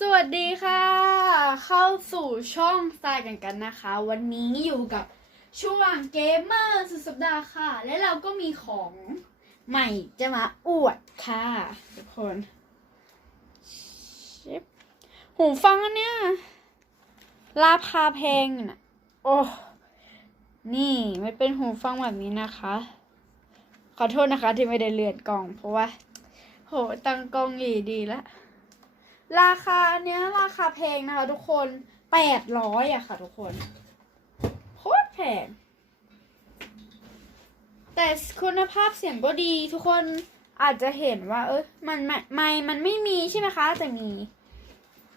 สวัสดีค่ะ เข้าสู่ช่องสไตล์กันกันนะคะ วันนี้อยู่กับช่วงเกมเมอร์สุดสัปดาห์ค่ะ และเราก็มีของใหม่จะมาอวดค่ะ ทุกคนชิปหูฟังอันเนี้ยราคาแพงอยู่นะโอ้นี่ไม่เป็นหูฟังแบบนี้นะคะ ขอโทษนะคะที่ไม่ได้เลือนกล่อง เพราะว่า โหตั้งกล้องอีดีแล้ว ราคาเนี้ยราคาแพงนะคะทุกคนแปดร้อยอะค่ะทุกคนโคตรแพงแต่คุณภาพเสียงก็ดีทุกคนอาจจะเห็นว่า เอ้ยมันไม่ไม่มันไม่มีใช่ไหมคะแต่มี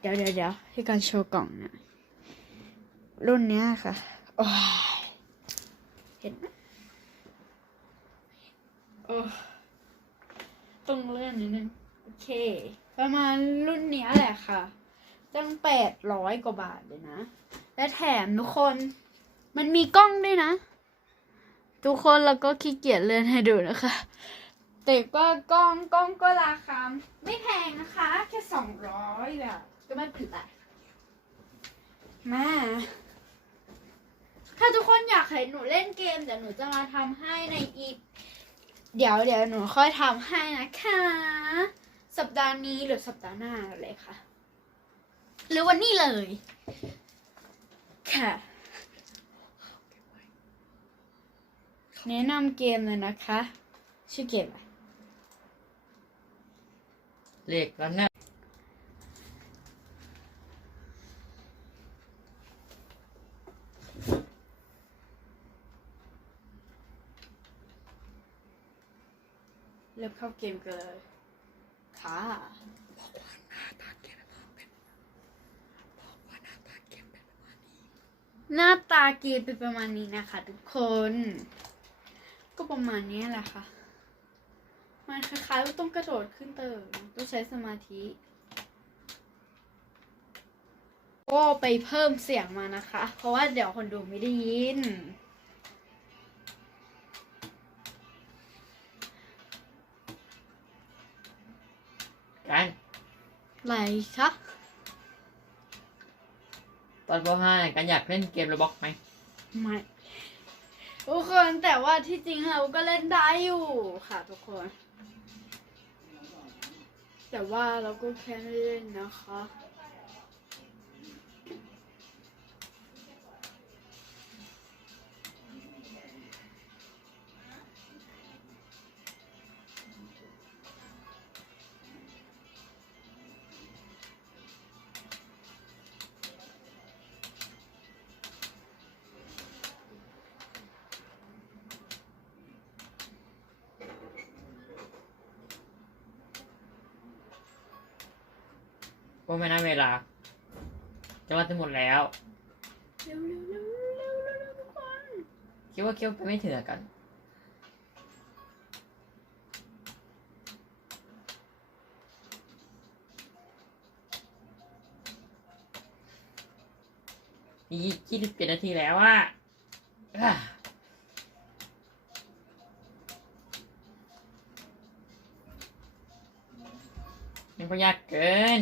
เดี๋ยวเดี๋ยวเดี๋ยวให้การโชว์กล่องนะรุ่นเนี้ยค่ะโอ้ยเห็นไหมโอ้ต้องเลื่อนนิดนึงโอเค ประมาณรุ่นเนี้ยแหละค่ะ ตั้งแปดร้อยกว่าบาทเลยนะ และแถมทุกคน มันมีกล้องด้วยนะ ทุกคนเราก็ขี้เกียจเลื่อนให้ดูนะคะ แต่ก็กล้องกล้องก็ราคาไม่แพงนะคะ แค่สองร้อยแบบก็ไม่ผิดอะมาถ้าทุกคนอยากเห็นหนูเล่นเกมเดี๋ยวหนูจะมาทำให้ในอีเดี๋ยวเดี๋ยวหนูค่อยทำให้นะคะ สัปดาห์นี้หรือสัปดาห์หน้าเลยค่ะ หรือวันนี้เลย ค่ะ แนะนำเกมเลยนะคะ ชื่อเกมอะไรเลขแล้วนะเริ่มเข้าเกมกันเลย ค่ะหน้าตาเกมเป็นประมาณนี้นะคะ ทุกคน ก็ประมาณนี้แหละค่ะ มันคล้ายๆว่าต้องกระโดดขึ้นเติมต้องใช้สมาธิก็ไปเพิ่มเสียงมานะคะ เพราะว่าเดี๋ยวคนดูไม่ได้ยิน ไรคะตอนป .5 กันอยากเล่นเกมระบ็อกไหมไม่ทุกคนแต่ว่าที่จริงเราก็เล่นได้อยู่ค่ะทุกคน แต่ว่าเราก็แค่ไม่เล่นนะคะ เพราะไม่น่าเวลา จะว่าจะหมดแล้ว เร็วเร็วเร็วเร็วเร็วเร็วทุกคนคิดว่าเคี้ยวไปไม่ถึงอะกันยี่ยี่สิบเจ็ดนาทีแล้วอะอะยังก็ยากเกิน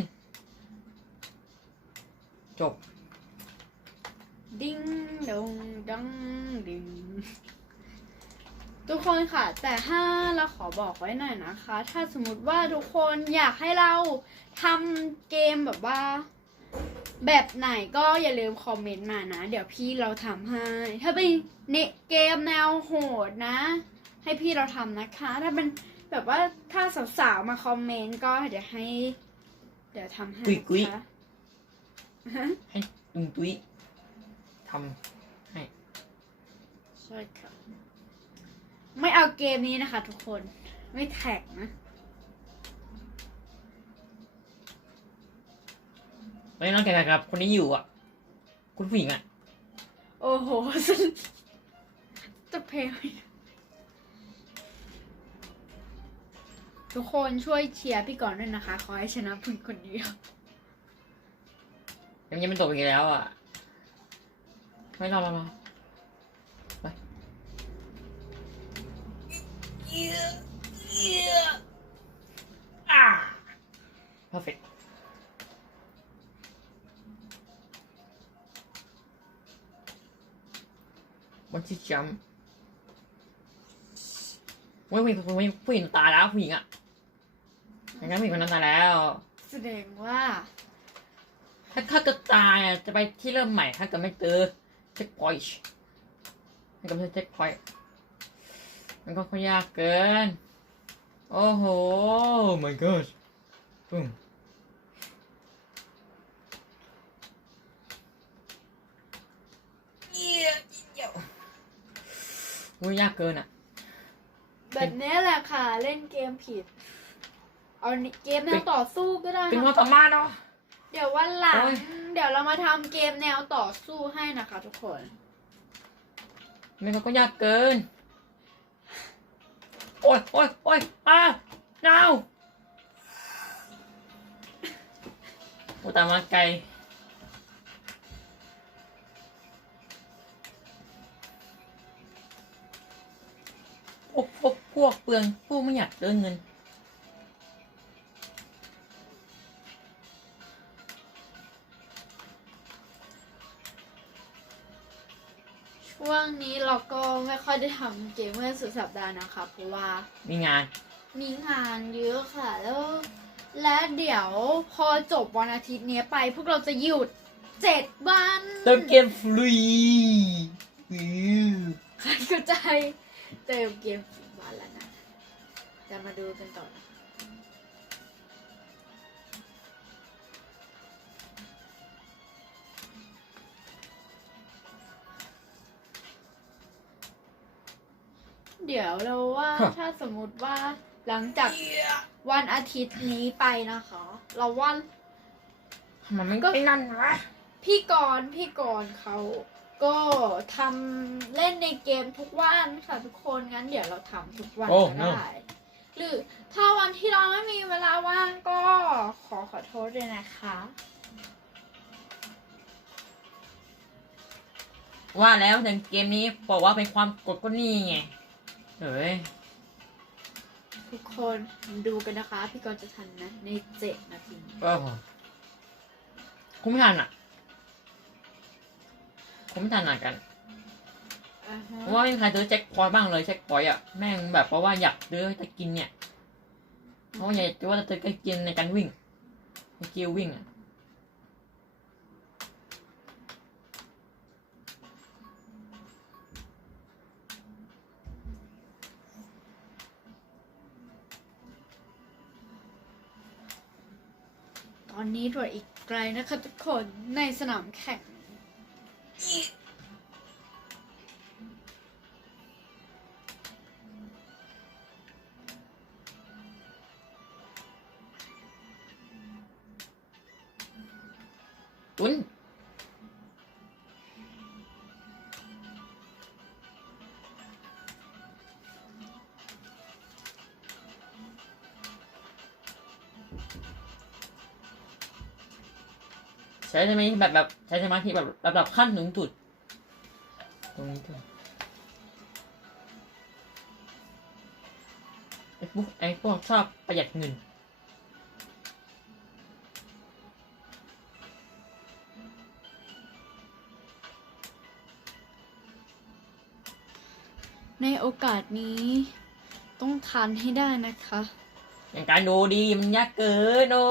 จบ ดิ้งดงดังดิ้งทุกคนค่ะ แต่ถ้าเราขอบอกไว้หน่อยนะคะ ถ้าสมมติว่าทุกคนอยากให้เราทำเกมแบบว่า แบบไหนก็อย่าลืมคอมเมนต์มานะ เดี๋ยวพี่เราทำให้ ถ้าเป็นเนเกมแนวโหดนะ ให้พี่เราทำนะคะ ถ้าเป็นแบบว่าถ้าสาวๆมาคอมเมนต์ก็เดี๋ยวให้ เดี๋ยวทำให้กุยกุยนะคะ ให้ตุงตุ้ยทำให้ใช่ค่ะ ไม่เอาเกมนี้นะคะ ทุกคน ไม่แท็กนะไม่น้องแข่งกับ คนนี้อยู่อะ คุณผู้หญิงอะ โอ้โหฉันจะเพลงไหมทุกคนช่วยเชียร์พี่ก่อนด้วยนะคะ ขอให้ชนะเพึ่งคนเดียว ยังยังมันตกอีกแล้วอะ ไม่รอรอรอไปอ่า perfect วันที่จำว่งผู้หญิงผู้หญิงตาแล้วผู้หญิงอะงั้นผู้หญิงคนนั้นตาแล้ว แสดงว่า ถ้าถ้าเกิดตายอะจะไปที่เริ่มใหม่ถ้าเกิดไม่เจอเช็คพอยต์ถ้าเกิดไม่เจอเช็คพอยต์มันก็ยากเกิน โอ้โห my god ปุ้มเยี่ยเยี่ยโอ้ยยากเกินอะ แบบนี้แหละค่ะ เล่นเกมผิด เอาเกมแนวต่อสู้ก็ได้เป็นนะความสามารถเนาะ เดี๋ยววันหลัง โอ้ยเดี๋ยวเรามาทำเกมแนวต่อสู้ให้นะคะทุกคนมันก็ยากเกิน โอ้ยโอ้ยโอ้ยอ้าวหนาวโอ้ตามมาไกล พวกพวกพวกเปลืองพวกไม่อยากเดินเงิน ทำเกมเมื่อสุดสัปดาห์นะคะเพราะว่ามีงาน มีงานเยอะค่ะ แล้ว และเดี๋ยวพอจบวันอาทิตย์เนี้ยไป พวกเราจะหยุดเจ็ดวันเติมเกมฟรีวิวใครก็ใจเติมเกมสิบวันแล้วนะจะมาดูกันต่อ เดี๋ยวเราว่าถ้าสมมุติว่าหลังจากวันอาทิตย์นี้ไปนะคะ เราว่าทำไมมันก็ไอ้นั่นวะพี่กรณ์พี่กรณ์เขาก็ทำเล่นในเกมทุกวันค่ะทุกคนงั้นเดี๋ยวเราทำทุกวันโอ้ก็ได้ หรือถ้าวันที่เราไม่มีเวลาว่างก็ขอขอโทษด้วยนะคะ ว่าแล้วในเกมนี้บอกว่าเป็นความกดก็นี่ไง เฮ้ยทุกคนดูกันนะคะ พี่กรณ์จะทันนะ ในเจ็ดนาทีก็คุ้มไม่ทันอะคุ้มไม่ทันอะกันอ่าฮะเพราะว่าไม่มีใครซื้อแจ็คพอยต์บ้างเลยแจ็คพอยต์อะแม่งแบบเพราะว่าอยากซื้อจะกินเนี่ยเพราะว่าอยากจะว่าจะซื้อกินในการวิ่งในกิลวิ่งอะ ตอนนี้ตรวจอีกไกลนะคะทุกคนในสนามแข่งตุน ใช้สมาธิแบบแบบใช้สมาธิแบบระดับขั้นสูงสุดตรงนี้ด้วยไอ้พวกไอ้พวกชอบประหยัดเงินในโอกาสนี้ต้องทานให้ได้นะคะ อย่างการดูดีมันยากเกินโอ้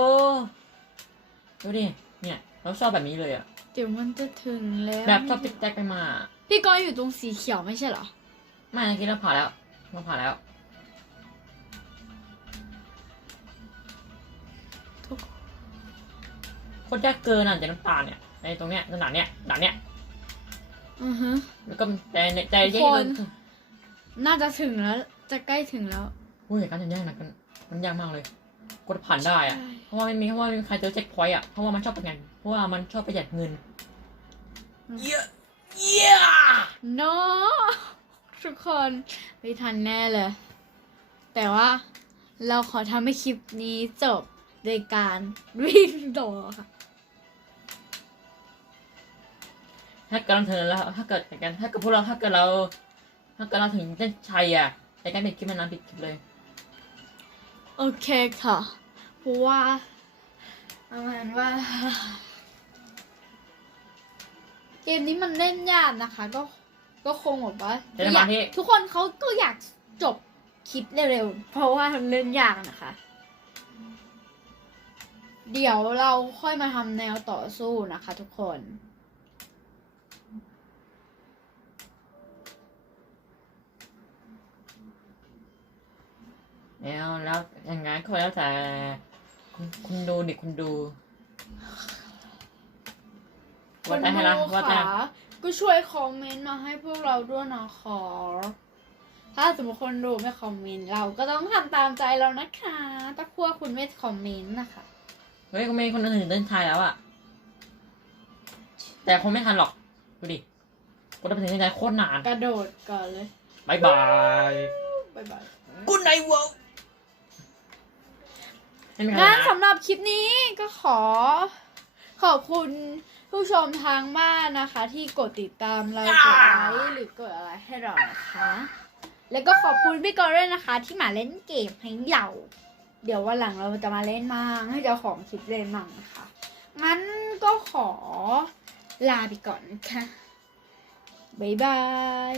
ดูดิเนี่ย เราชอบแบบนี้เลยอะเดี๋ยวมันจะถึงแล้วแบบชอบติ๊กแจ๊กไปมา พี่กอยอยู่ตรงสีเขียวไม่ใช่เหรอ ไม่เมื่อกี้เราผ่านแล้วเราผ่านแล้วทุกโคตรยากเกินอะใจน้ำตาลเนี่ยในตรงเนี้ยขนาดเนี้ยขนาดเนี้ยอือฮะแล้วก็ใจในใจทุเย็กคนนน่าจะถึงแล้ว จะใกล้ถึงแล้วโอ้ยการจะยากนะมันมันยากมากเลย กดผ่านได้อะใช่เพราะว่าไม่มีเพราะว่าไม่มีใครเจอเช็คพอยต์อะเพราะว่ามันชอบประหยัดเพราะว่ามันชอบประหยัดเงินเยอะเยอะโนทุกคนไม่ทันแน่เลย แต่ว่าเราขอทำให้คลิปนี้จบโดยการวิ่งต่อค่ะถ้าเกิดเราถึงแล้วถ้าเกิดอย่างกันถ้าเกิดพวกเราถ้าเกิดเรา ถ้าเกิดเราถึงเส้นชัยอะแต่การปิดคลิปมันนานปิดคลิปเลย โอเคค่ะเพราะว่าประมาณว่า เกมนี้มันเล่นยากนะคะ ก็ก็คงแบบว่าใช้สมาธิ อยากทุกคนเขาก็อยากจบคลิปเร็วๆเพราะว่ามันเล่นยากนะคะ เดี๋ยวเราค่อยมาทำแนวต่อสู้นะคะ ทุกคน แล้วแล้วอย่างงั้นก็แล้วแต่คุณคุณดูดิคุณดูคว่านแต่ให้ละดูว่าแต่ค่ะก็ช่วยคอมเมนต์มาให้พวกเราด้วยนะคะถ้าสมมติคนดูไม่คอมเมนต์เราก็ต้องทำตามใจเรานะคะ ถ้าพวกคุณไม่คอมเมนต์นะคะ เฮ้ยก็มีคนอื่นเดินทายแล้วอะแต่คงไม่ทันหรอกดูดิกูจะไปถึงยังไงโคตรนานกระโดดก่อนเลยบายบาย บ๊ายบายกูไนเวิล ไม่มีใครงั้นนะสำหรับคลิปนี้ก็ขอขอบคุณผู้ชมทางบ้านนะคะ ที่กดติดตามเรากดไลค์หรือกดอะไรให้เรานะคะ แล้วก็ขอบคุณพี่กอร์ด้วยนะคะ ที่มาเล่นเกมให้เราเดี๋ยววันหลังเราจะมาเล่นมั่งให้เจ้าของคลิปเล่นมั่งนะคะงั้นก็ขอลาไปก่อนนะคะบ๊ายบาย